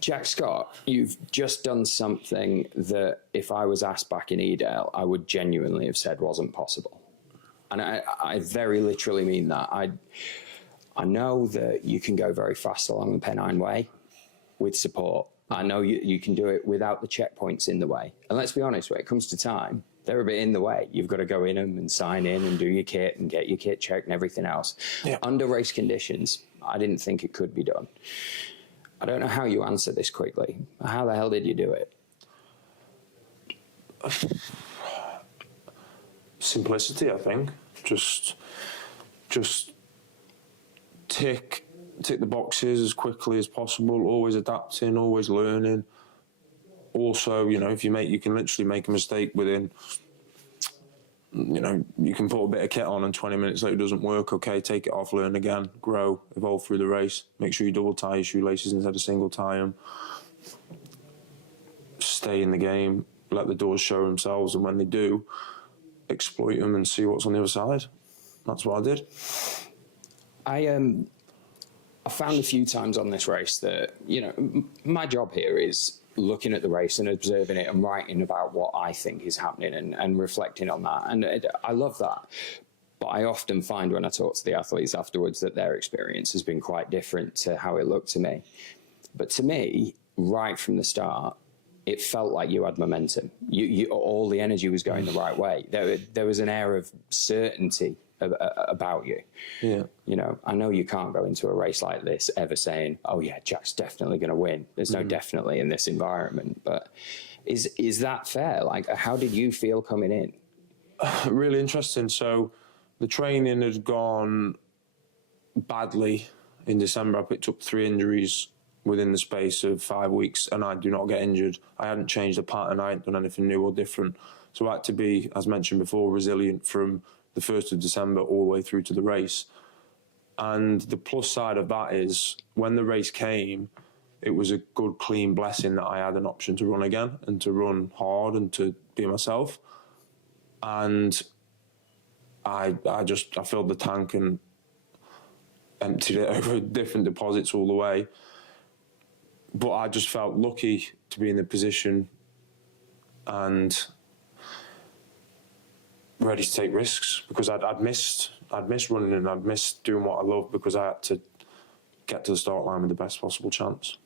Jack Scott, you've just done something that if I was asked back in Edale, I would genuinely have said wasn't possible. And I very literally mean that. I know that you can go very fast along the Pennine Way with support. I know you can do it without the checkpoints in the way. And let's be honest, when it comes to time, they're a bit in the way. You've got to go in them and sign in and do your kit and get your kit checked and everything else. Yeah. Under race conditions, I didn't think it could be done. I don't know how you answer this quickly. How the hell did you do it? Simplicity, I think. Just tick the boxes as quickly as possible, always adapting, always learning. Also, you know, if you can literally make a mistake within, you know, you can put a bit of kit on and 20 minutes later it doesn't work. Okay, take it off, learn again, grow, evolve through the race. Make sure you double tie your shoelaces instead of single tie them. Stay in the game, let the doors show themselves, and when they do, exploit them and see what's on the other side. That's what I did. I found a few times on this race that, you know, my job here is looking at the race and observing it and writing about what I think is happening and reflecting on that. And I love that. But I often find when I talk to the athletes afterwards that their experience has been quite different to how it looked to me. But to me, right from the start, it felt like you had momentum. All the energy was going the right way. There was an air of certainty about you. Yeah. You know, I know you can't go into a race like this ever saying, oh yeah, Jack's definitely going to win. There's no definitely in this environment. But is that fair? Like, how did you feel coming in? Really interesting. So the training had gone badly in December. I picked up 3 injuries within the space of 5 weeks, and I do not get injured. I hadn't changed the pattern. I hadn't done anything new or different. So I had to be, as mentioned before, resilient from the 1st of December all the way through to the race. And the plus side of that is when the race came, it was a good, clean blessing that I had an option to run again and to run hard and to be myself. And I filled the tank and emptied it over different deposits all the way. But I just felt lucky to be in the position and ready to take risks, because I'd missed running and I'd missed doing what I loved, because I had to get to the start line with the best possible chance,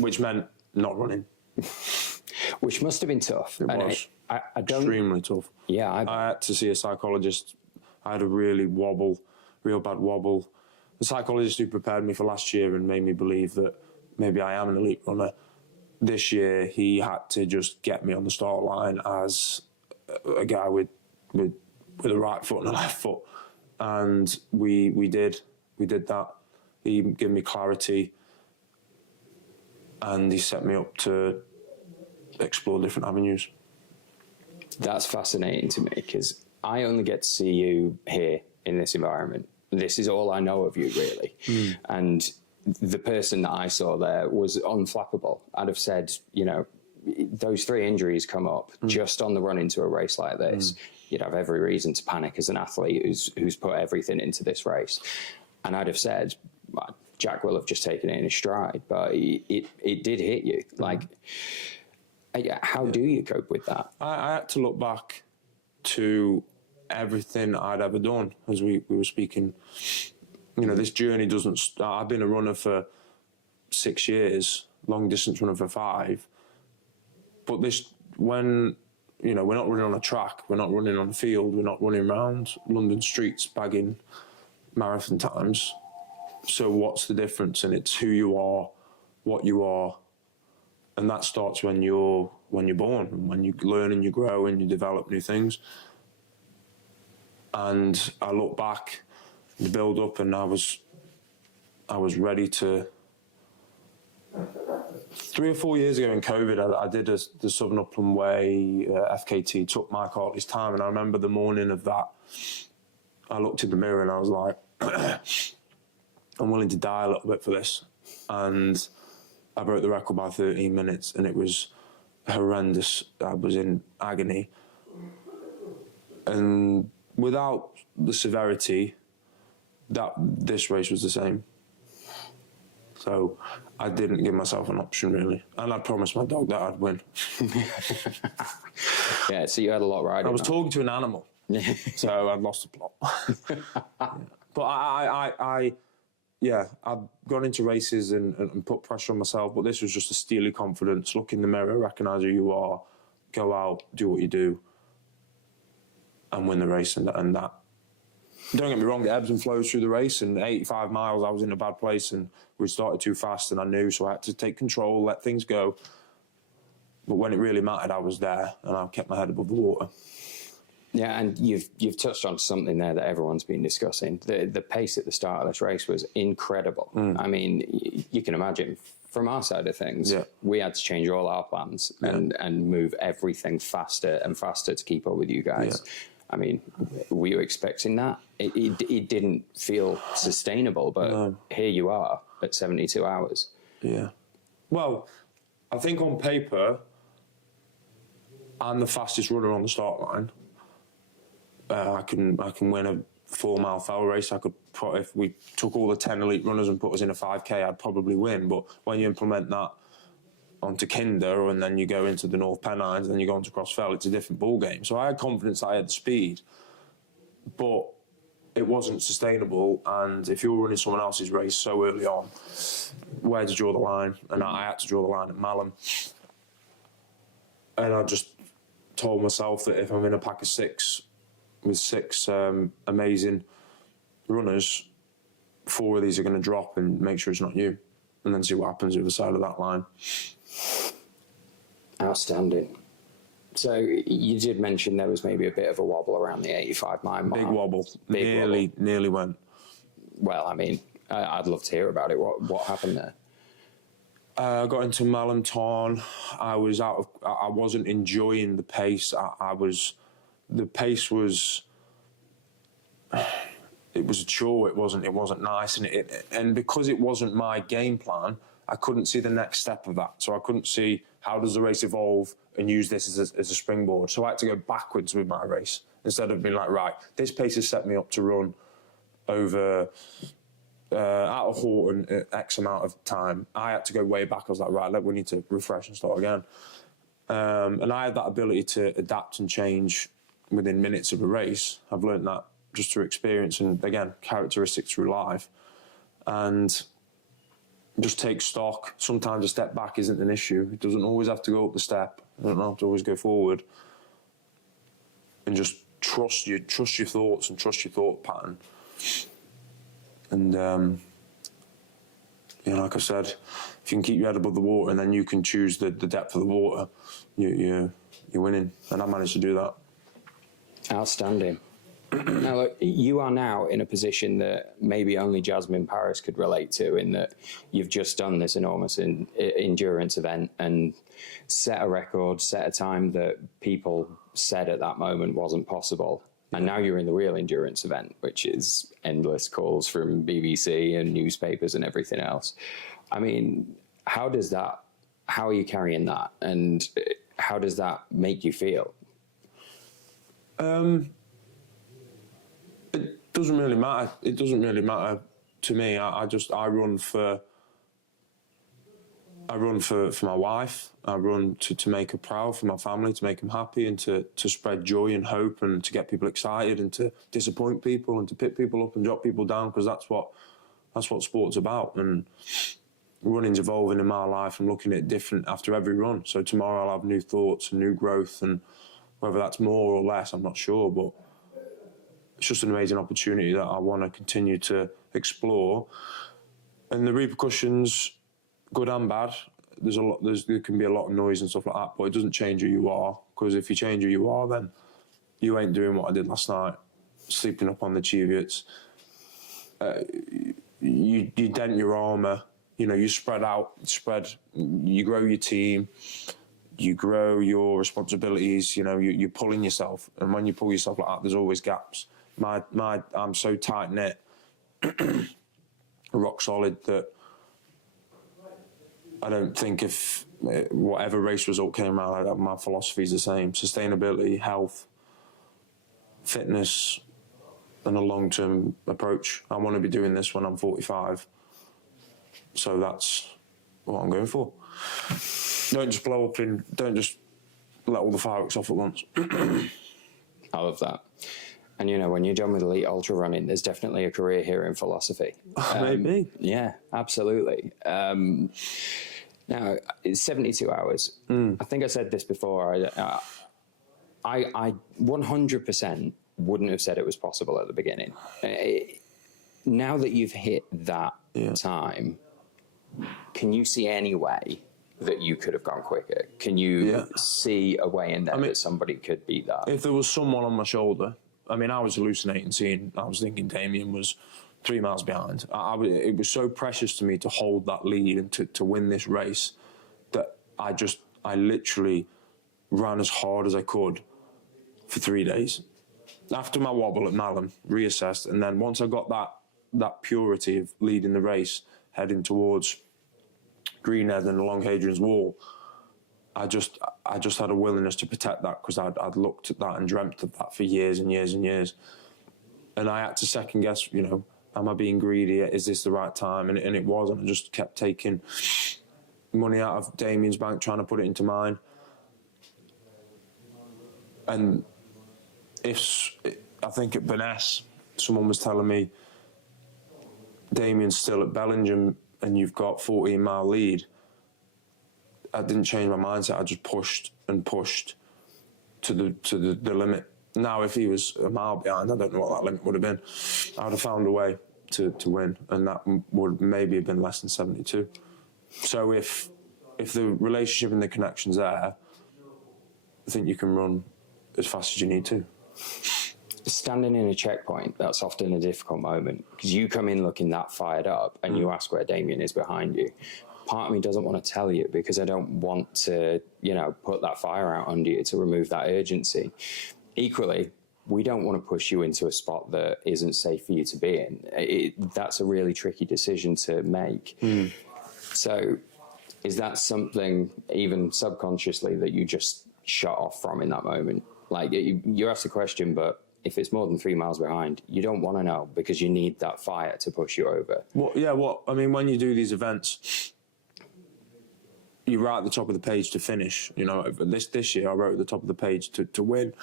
which meant not running. Which must have been tough. It was extremely tough. Yeah, I had to see a psychologist. I had a real bad wobble. The psychologist who prepared me for last year and made me believe that maybe I am an elite runner, this year he had to just get me on the start line as a guy with a right foot and a left foot. And we did that. He gave me clarity and he set me up to explore different avenues. That's fascinating to me, because I only get to see you here in this environment. This is all I know of you, really. And the person that I saw there was unflappable. I'd have said, you know, those 3 injuries come up just on the run into a race like this. You'd have every reason to panic as an athlete who's put everything into this race. And I'd have said, Jack will have just taken it in his stride, but it did hit you. Like, how do you cope with that? I had to look back to everything I'd ever done, as we were speaking. You know, this journey doesn't start. I've been a runner for 6 years, long distance runner for 5. But when, you know, we're not running on a track, we're not running on a field, we're not running around London streets bagging marathon times. So what's the difference? And it's who you are, what you are. And that starts when you're born, and when you learn and you grow and you develop new things. And I look back, the build up, and I was ready to. 3 or 4 years ago in COVID, I did the Southern Upland Way FKT, took Mike Hartley's time, and I remember the morning of that, I looked in the mirror and I was like, I'm willing to die a little bit for this. And I broke the record by 13 minutes, and it was horrendous. I was in agony. And without the severity, this race was the same. So I didn't give myself an option, really. And I promised my dog that I'd win. Yeah, so you had a lot riding. I was talking to an animal, so I'd lost the plot. But I've gone into races and put pressure on myself, but this was just a steely confidence. Look in the mirror, recognise who you are, go out, do what you do, and win the race. And that, don't get me wrong, it ebbs and flows through the race. And 85 miles, I was in a bad place, and we started too fast, and I knew, so I had to take control, let things go. But when it really mattered, I was there, and I kept my head above the water. Yeah, and you've touched on something there that everyone's been discussing. The pace at the start of this race was incredible. I mean, you can imagine from our side of things, we had to change all our plans and move everything faster and faster to keep up with you guys. I mean, were you expecting that? It didn't feel sustainable, but here you are at 72 hours. Yeah. Well, I think on paper, I'm the fastest runner on the start line. I can win a 4-mile fell race. I could if we took all the 10 elite runners and put us in a 5K, I'd probably win. But when you implement that onto Kinder and then you go into the North Pennines and then you go into Crossfell, it's a different ball game. So I had confidence that I had the speed, but it wasn't sustainable. And if you're running someone else's race so early on, where to draw the line? And I had to draw the line at Malham. And I just told myself that if I'm in a pack of 6 with 6 amazing runners, 4 of these are going to drop, and make sure it's not you, and then see what happens the other side of that line. Outstanding. So you did mention there was maybe a bit of a wobble around the 85-mile mark. Big wobble. Nearly went. Well, I mean, I'd love to hear about it. What happened there? I got into Montane. I wasn't enjoying the pace. The pace was. It was a chore. It wasn't nice, and because it wasn't my game plan, I couldn't see the next step of that. So I couldn't see how does the race evolve and use this as a springboard. So I had to go backwards with my race instead of being like, right, this pace has set me up to run over out of Horton X amount of time. I had to go way back. I was like, right, we need to refresh and start again. And I had that ability to adapt and change within minutes of a race. I've learned that just through experience and, again, characteristics through life. And just take stock. Sometimes a step back isn't an issue. It doesn't always have to go up the step. You don't have to always go forward. And just trust your thoughts and trust your thought pattern. And, like I said, if you can keep your head above the water and then you can choose the depth of the water, you're winning. And I managed to do that. Outstanding. Now, look, you are now in a position that maybe only Jasmin Paris could relate to, in that you've just done this enormous endurance event and set a record, set a time that people said at that moment wasn't possible. And now you're in the real endurance event, which is endless calls from BBC and newspapers and everything else. I mean, how are you carrying that? And how does that make you feel? It doesn't really matter. It doesn't really matter to me. I run for my wife. I run to make her proud, for my family, to make them happy, and to spread joy and hope, and to get people excited, and to disappoint people, and to pick people up and drop people down, because that's what sport's about. And running's evolving in my life. I'm looking at it different after every run. So tomorrow I'll have new thoughts and new growth, and whether that's more or less, I'm not sure, but it's just an amazing opportunity that I want to continue to explore. And the repercussions, good and bad, there can be a lot of noise and stuff like that, but it doesn't change who you are, because if you change who you are, then you ain't doing what I did last night, sleeping up on the Cheviots. You dent your armour, you spread out, you grow your team, you grow your responsibilities, you're pulling yourself. And when you pull yourself like that, there's always gaps. I'm so tight-knit, rock solid, that I don't think if whatever race result came around, my philosophy is the same. Sustainability, health, fitness, and a long-term approach. I want to be doing this when I'm 45. So that's what I'm going for. Don't just blow up don't just let all the fireworks off at once. I love that. And, you know, when you're done with elite ultra running, there's definitely a career here in philosophy. Maybe. Yeah, absolutely. Now, it's 72 hours. I think I said this before. I 100% wouldn't have said it was possible at the beginning. Now that you've hit that time, can you see any way that you could have gone quicker? Can you see a way in there that somebody could beat that? If there was someone on my shoulder, I mean, I was hallucinating, I was thinking Damien was 3 miles behind. It was so precious to me to hold that lead and to win this race that I literally ran as hard as I could for 3 days. After my wobble at Malham, reassessed, and then once I got that purity of leading the race, heading towards Greenhead and along Hadrian's Wall, I just had a willingness to protect that, because I'd looked at that and dreamt of that for years and years and years. And I had to second guess, you know, am I being greedy? Is this the right time? And it was, and I just kept taking money out of Damien's bank, trying to put it into mine. And I think at Burness, someone was telling me, Damien's still at Bellingham and you've got 14-mile lead. I didn't change my mindset. I just pushed and pushed to the limit. Now, if he was a mile behind, I don't know what that limit would have been. I would have found a way to win, and that would maybe have been less than 72. So if the relationship and the connection's there, I think you can run as fast as you need to. Standing in a checkpoint, that's often a difficult moment, because you come in looking that fired up and you ask where Damien is behind you. Part of me doesn't want to tell you, because I don't want to, you know, put that fire out under you to remove that urgency. Equally, we don't want to push you into a spot that isn't safe for you to be in. That's a really tricky decision to make. So is that something, even subconsciously, that you just shut off from in that moment? Like, you asked the question, but if it's more than 3 miles behind, you don't want to know, because you need that fire to push you over. Well, I mean, when you do these events, you write at the top of the page to finish. You know, this year I wrote at the top of the page to win.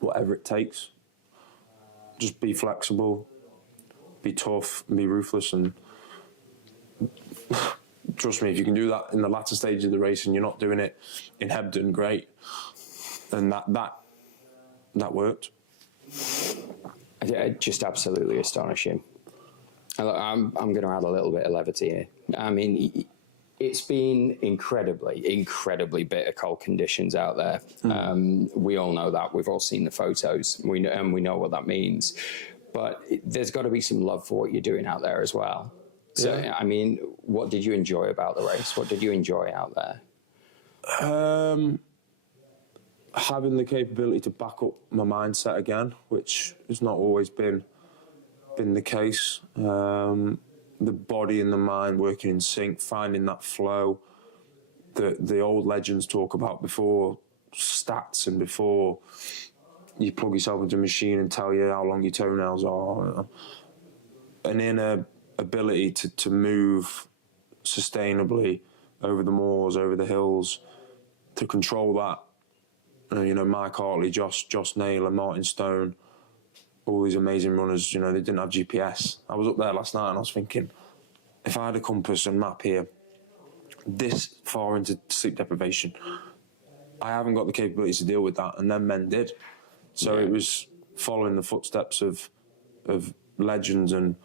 Whatever it takes. Just be flexible, be tough, be ruthless, and trust me, if you can do that in the latter stage of the race and you're not doing it in Hebden, great. And that worked. Just absolutely astonishing. I'm going to add a little bit of levity here. I mean, it's been incredibly bitter cold conditions out there. We all know that. We've all seen the photos. We know what that means. But there's got to be some love for what you're doing out there as well. So, I mean, what did you enjoy about the race? What did you enjoy out there? Having the capability to back up my mindset again, which has not always been the case. The body and the mind working in sync, finding that flow that the old legends talk about before stats and before you plug yourself into a machine and tell you how long your toenails are. An inner ability to move sustainably over the moors, over the hills, to control that. You know, Mike Hartley, Josh Naylor, Martin Stone, all these amazing runners, you know, they didn't have GPS. I was up there last night and I was thinking, if I had a compass and map here, this far into sleep deprivation, I haven't got the capability to deal with that, and then men did. So it was following the footsteps of legends, and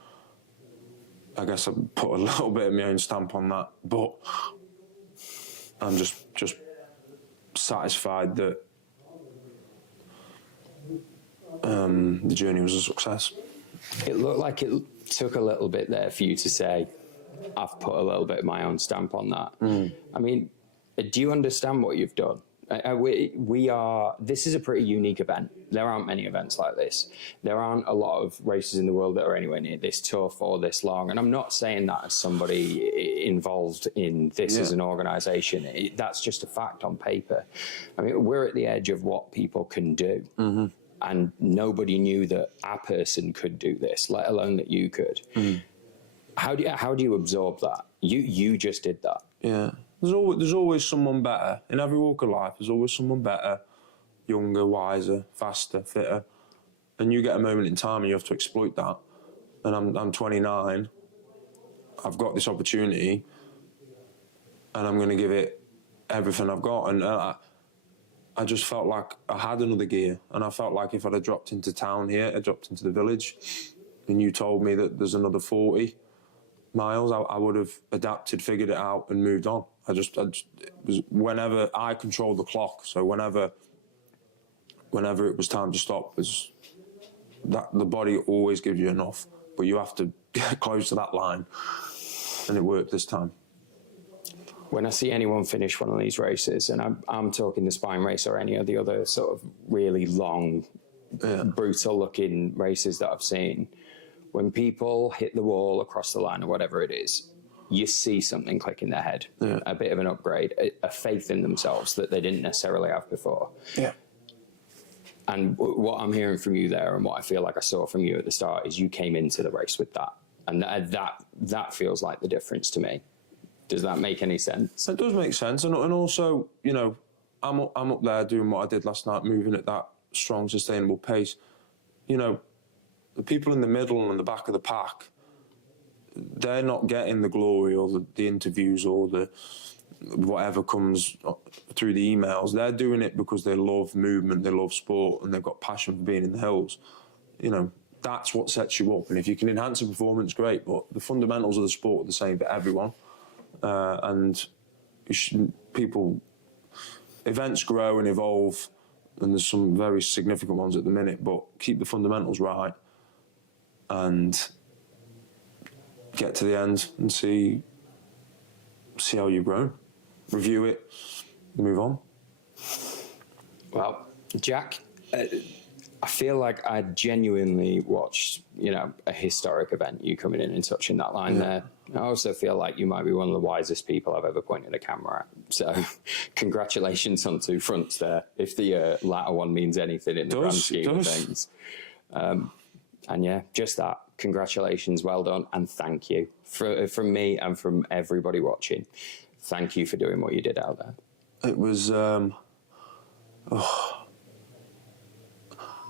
I guess I put a little bit of my own stamp on that, but I'm just satisfied that the journey was a success. It looked like it took a little bit there for you to say, I've put a little bit of my own stamp on that. I mean, do you understand what you've done? This is a pretty unique event. There aren't many events like this. There aren't a lot of races in the world that are anywhere near this tough or this long. And I'm not saying that as somebody involved in this as an organisation. That's just a fact on paper. I mean, we're at the edge of what people can do. And nobody knew that a person could do this, let alone that you could. How do you absorb that? You just did that. Yeah. There's always someone better. In every walk of life, there's always someone better, younger, wiser, faster, fitter. And you get a moment in time and you have to exploit that. And I'm 29. I've got this opportunity and I'm going to give it everything I've got. And I just felt like I had another gear. And I felt like if I'd have dropped into town here, I dropped into the village, and you told me that there's another 40 miles, I would have adapted, figured it out, and moved on. It was whenever I controlled the clock. So whenever it was time to stop, was that the body always gives you enough, but you have to get close to that line, and it worked this time. When I see anyone finish one of these races, and I'm talking the spine race or any of the other sort of really long, brutal-looking races that I've seen, when people hit the wall across the line or whatever it is, you see something click in their head, a bit of an upgrade, a faith in themselves that they didn't necessarily have before. Yeah. And what I'm hearing from you there, and what I feel like I saw from you at the start, is you came into the race with that, and that feels like the difference to me. Does that make any sense? It does make sense, and also, you know, I'm up there doing what I did last night, moving at that strong, sustainable pace. You know, the people in the middle and the back of the pack, they're not getting the glory or the interviews or the whatever comes through the emails. They're doing it because they love movement, they love sport, and they've got passion for being in the hills. You know, that's what sets you up. And if you can enhance a performance, great. But the fundamentals of the sport are the same for everyone. And events grow and evolve, and there's some very significant ones at the minute, but keep the fundamentals right and get to the end and see how you've grown. Review it, move on. Well, Jack, I feel like I genuinely watched, you know, a historic event, you coming in and touching that line there. I also feel like you might be one of the wisest people I've ever pointed a camera at. So congratulations on 2 fronts there, if the latter one means anything in the grand scheme of things. And yeah, just that. Congratulations, well done, and thank you. From me and from everybody watching, thank you for doing what you did out there. It was,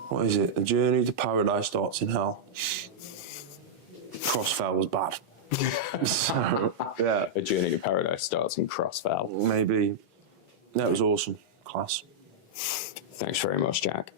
what is it? A journey to paradise starts in hell. Crossfell was bad. So, yeah. A journey to paradise starts in Crossfell. Maybe. That was awesome. Class. Thanks very much, Jack.